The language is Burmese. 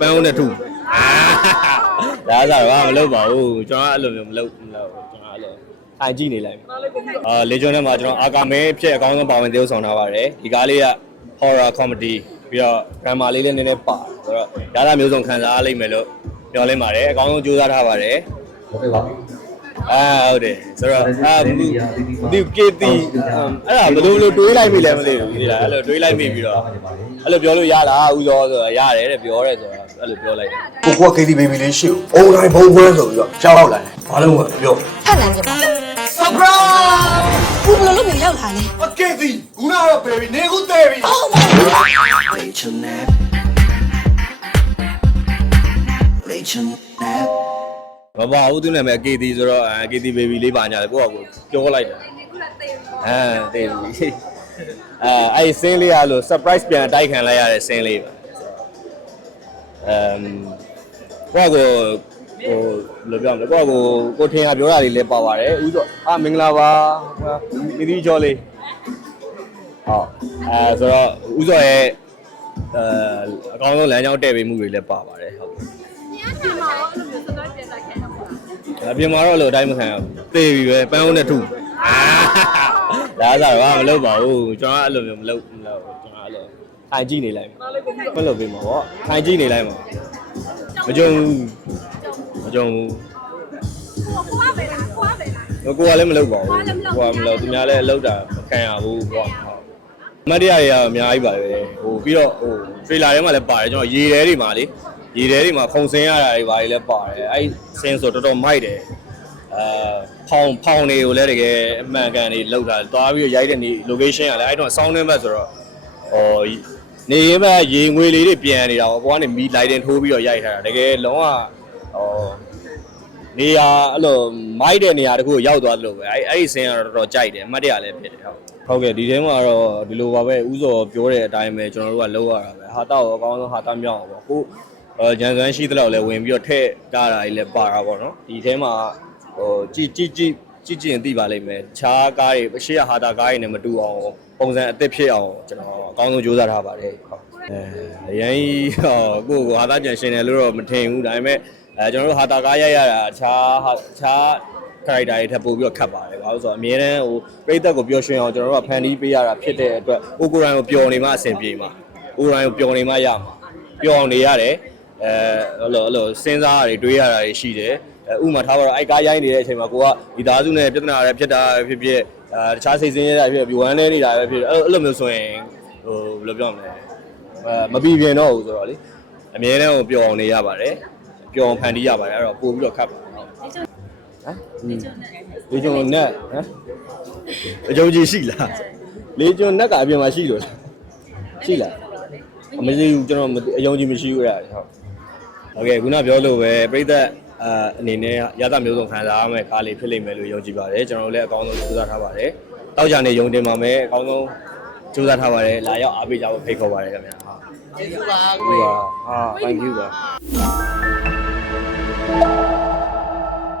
ပန်းဦးနဲ့ထုဒါစားတော့မလုပ်ပါဘူးကျွန်တော်အဲ့လိုမျိုးမလုပ်ကျွန်တော်အဲ့လိုထိုင်ကြည့်နေလိုက်လေကျွန်းထဲမှာကျွန်တော်အာကာမဲဖြစ်အကောင်းဆုံးပါဝင်သရုပ်ဆောင်ထားပါတယ်ဒီကားလေးက horror comedy ပြီးတော့ drama လေးလည်းနည်းနည်းပါဆိုတော့ရတာမျိုးစုံခံစားလိမ့်မယ်လို့ပြောလင်းပါတယ်အကောင်းဆုံးကြိုးစားထားပါတယ်ဟုတ်ကဲ့ပါဟုတ်တယ်ဆိုတော့ဒီကေတီအဲ့ဒါဘယ်လိုတွေးလိုက်ပြီလဲမသိဘူးဒီလားအဲ့လိုတွေးလိုက်ပြီပြီးတော့အဲ့လိုပြောလို့ရလားဥသောဆိုတော့ရတယ်တဲ့ပြောရဲဆိုတော့အဲ့လိုပြောလိုက်တယ်ကိုက KT baby လေးရှိကိုအုံတိုင်းဘုံခွဲဆိုပြီးတော့ကြောက်တော့လာတယ်ဘာလို့လဲပြောဖတ်လမ်းပြပါ surprise ဘူးဘယ်လိုလုပ်ပြီးရောက်လာလဲ KT ခုနကတော့ baby နေခုသေးပြီဘာဘာဦးသူနာမည် KT ဆိုတော့KT baby လေးပါညာလေကိုကကိုပြောလိုက်တယ်တေးပြီအဲ့စင်းလေးကလို့ surprise ပြန်တိုက်ခံလိုက်ရတဲ့စင်းလေးပါကိုကဟိုလိုပြောမလဲကိုထင်ရပြောတာလေးလည်းပါပါတယ်ဦးဆိုမင်္ဂလာပါမိသီးကျော်လေးဟုတ်ဆိုတော့ဦးစောရဲ့အကောင်းဆုံးလမ်းကြောင်းတည့်ပေးမှုတွေလည်းပါပါတယ်ဟုတ်ပြင်မာတော့အဲ့လိုအတိုင်းမခံရဘူးသေပြီပဲပန်းဦးနဲ့ထုဒါစားတော့မလုပ်ပါဘူးကျွန်တော်အဲ့လိုမျိုးမလုပ်ကျွန်တော်အဲ့လိုထိုင်ကြည့်နေလိုက်မလုပ်ပေးမှာပေါ့ထိုင်ကြည့်နေလိုက်မှာမကြုံကိုကလည်းမလုပ်ပါဘူးကိုကမလုပ်သူများလည်းအလုပ်တာမခံရဘူးပေါ့အမတ်တရားတွေကအများကြီးပါပဲဟိုပြီးတော့ဟို trailer ထဲမှာလည်းပါတယ်ကျွန်တော်ရေထဲတွေမှာလေရေထဲတွေမှာခုံစင်းရတာတွေဘာတွေလည်းပါတယ်အဲ့စင်းဆိုတော်တော်မိုက်တယ်ဖောင်တွေကိုလည်းတကယ်အမှန်ကန်တွေလောက်တာသွားပြီးရိုက်တဲ့နေ location ကလည်းအဲ့တော့ sound နဲ့ဘက်ဆိုတော့ဟိုနေရင်ဘက်ရေငွေလေးတွေပြန်နေတာပေါ့ဘောကနေမီလိုက်တင်ထိုးပြီးတော့ရိုက်ထားတာတကယ်လုံးဝဟိုနေရာအဲ့လိုမိုက်တဲ့နေရာတခုကိုရောက်သွားသလိုပဲအဲ့ဒီစင်းကတော့တော်တော်ကြိုက်တယ်အမှတ်တရလည်းဖြစ်တယ်ဟုတ်ကဲ့ဒီထဲမှာတော့ဒီလိုပါပဲဥစောပြောတဲ့အတိုင်းပဲကျွန်တော်တို့ကလုပ်ရတာပဲဟာတောက်အကောင်းဆုံးဟာတောက်မြောက်အောင်ပေါ့ကိုဂျန်ဆန်းရှိသလောက်လည်းဝင်ပြီးတော့ထည့်ကြတာကြီးလည်းပါတာပေါ့နော်ဒီထဲမှာဟိုကြည့်ရင်သိပါလိမ့်မယ်ခြားကားတွေရှေ့ကဟာတာကားတွေနဲ့မတူအောင်ပုံစံအသစ်ဖြစ်အောင်ကျွန်တော်အကောင်းဆုံးကြိုးစားထားပါတယ်ဟုတ်အရင်ကိုဟာတာကြံရှင်တယ်လို့တော့မထင်ဘူးဒါပေမဲ့ကျွန်တော်တို့ဟာတာကားရိုက်ရတာခြား character တွေထပ်ပို့ပြီးတော့ခတ်ပါတယ်ဘာလို့ဆိုတော့အမြဲတမ်းဟိုပြည်သက်ကိုပျော်ရွှင်အောင်ကျွန်တော်တို့ကဖန်တီးပေးရတာဖြစ်တဲ့အတွက်ကိုရိုင်းကိုပျော်နေမှအဆင်ပြေမှာကိုရိုင်းကိုပျော်နေမှရမှာပျော်အောင်နေရတယ်အဲ့လိုစဉ်းစားရတွေတွေးရတာတွေရှိတယ်ဥမာထားပါတော့အိုက်ကားရိုင်းနေတဲ့အချိန်မှာကိုကဒီသားစုနဲ့ပြဿနာတွေဖြစ်တာဖြစ်တခြားစိတ်ဆင်းရဲတာဖြစ်ပြီးဝမ်းနေနေတာပဲဖြစ်အဲ့လိုမျိုးဆိုရင်ဟိုဘယ်လိုပြောမလဲမပြီးပြင်းတော့ဘူးဆိုတော့လေအမြဲတမ်းကိုပျော်အောင်နေရပါတယ်ပျော်အောင်ဖန်တီးရပါတယ်အဲ့တော့ပို့ပြီးတော့ခတ်ပါလေကျွန်းနဲ့အကျုံးကြီးရှိလားလေကျွန်းနဲ့ကအပြင်မှာရှိလို့ရှိလားမရှိဘူးကျွန်တော်အယုံကြည်မရှိဘူးအဲ့ဒါဟုတ်ကဲ့ခုနပြောလို့ပဲပြိသက်အနေနဲ့ရသမျိုးစုံခံစားရမယ့်ကားလေးဖြစ်လိမ့်မယ်လို့ယုံကြည်ပါတယ်ကျွန်တော်တို့လည်းအကောင်းဆုံးကြိုးစားထားပါတယ်တောက်ကြနေယုံတင်ပါမယ်အကောင်းဆုံးကြိုးစားထားပါတယ်လာရောက်အားပေးကြဖို့ဖိတ်ခေါ်ပါတယ်ခင်ဗျာဟုတ်ကျေးဇူးပါကိုဟာ thank you ပါ